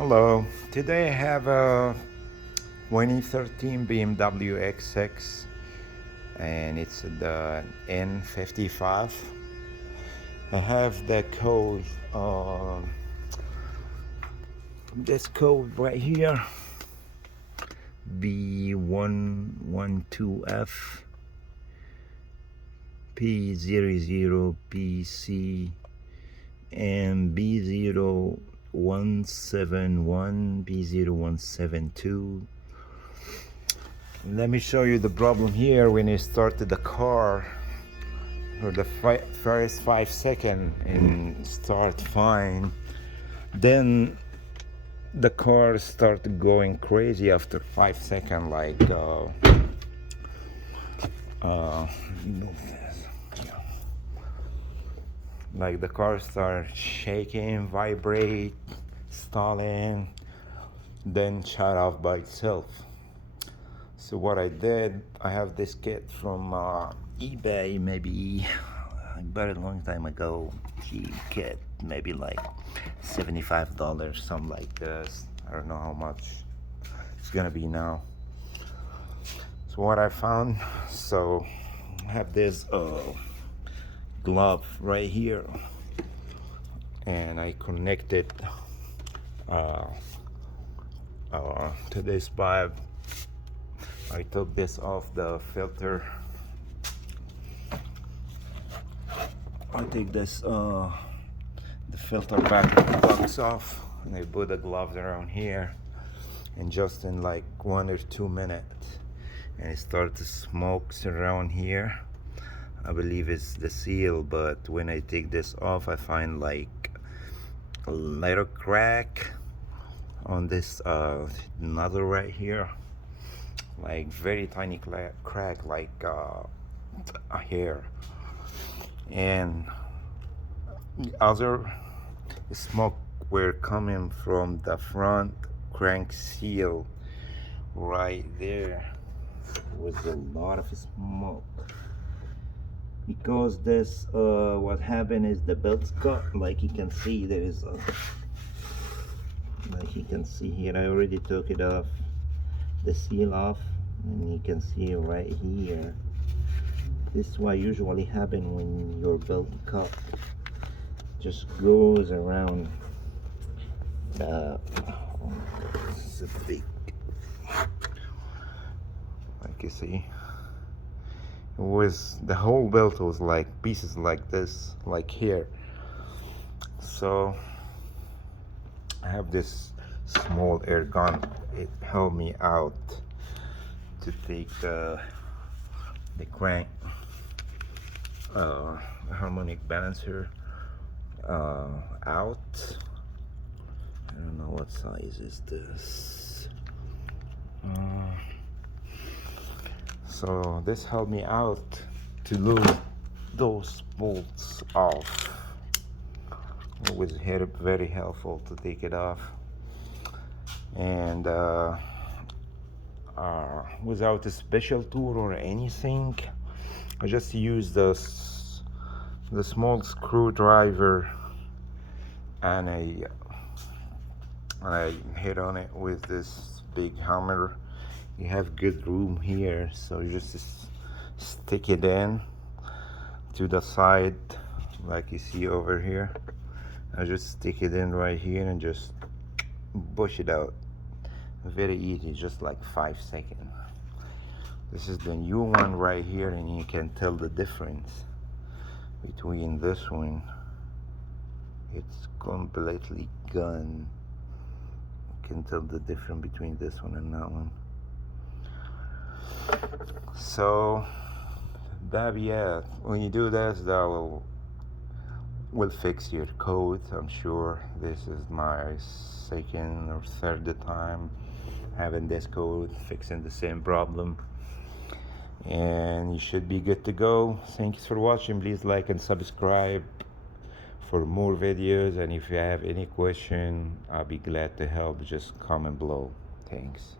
Hello, today I have a 2013 BMW X6 and it's the N55. I have the code, this code right here, p112f, p00bc, and p0171, p0172. Let me show you the problem here. When you started the car for the first 5 seconds and start fine, then the car started going crazy after 5 seconds, like the car started shaking, vibrate, stalling, then shut off by itself. So what I did, I have this kit from eBay. Maybe I bought it a long time ago. Cheap kit, maybe like $75, something like this. I don't know how much it's gonna be now. So what I found, so I have this glove right here, and I connected to this pipe. I took this off the filter. I take this the filter box off, and I put the gloves around here, and just in like 1 or 2 minutes, and it started to smoke around here. I believe it's the seal, but when I take this off, I find like a little crack on this nozzle right here, like very tiny crack, like a hair. And the other smoke were coming from the front crank seal right there. Was a lot of smoke because this what happened is the belt's cut. Like you can see, there is like you can see here, I already took it off, the seal off, and you can see right here. This is what usually happens when your belt cut, just goes around. It's a big, like you see, it was, the whole belt was like pieces like this, like here. So I have this small air gun. It helped me out to take the crank harmonic balancer out. I don't know what size is this. So this helped me out to lose those bolts off. It was very helpful to take it off, and without a special tool or anything, I just used the small screwdriver, and I hit on it with this big hammer. You have good room here, so you just stick it in to the side, like you see over here. I just stick it in right here and just push it out. Very easy, just like 5 seconds. This is the new one right here, and you can tell the difference between this one. It's completely gone. You can tell the difference between this one and that one. So that, yeah, when you do this, that will fix your code. I'm sure this is my second or third time having this code, fixing the same problem, and you should be good to go. Thanks for watching. Please like and subscribe for more videos, and if you have any question, I'll be glad to help. Just comment below. Thanks.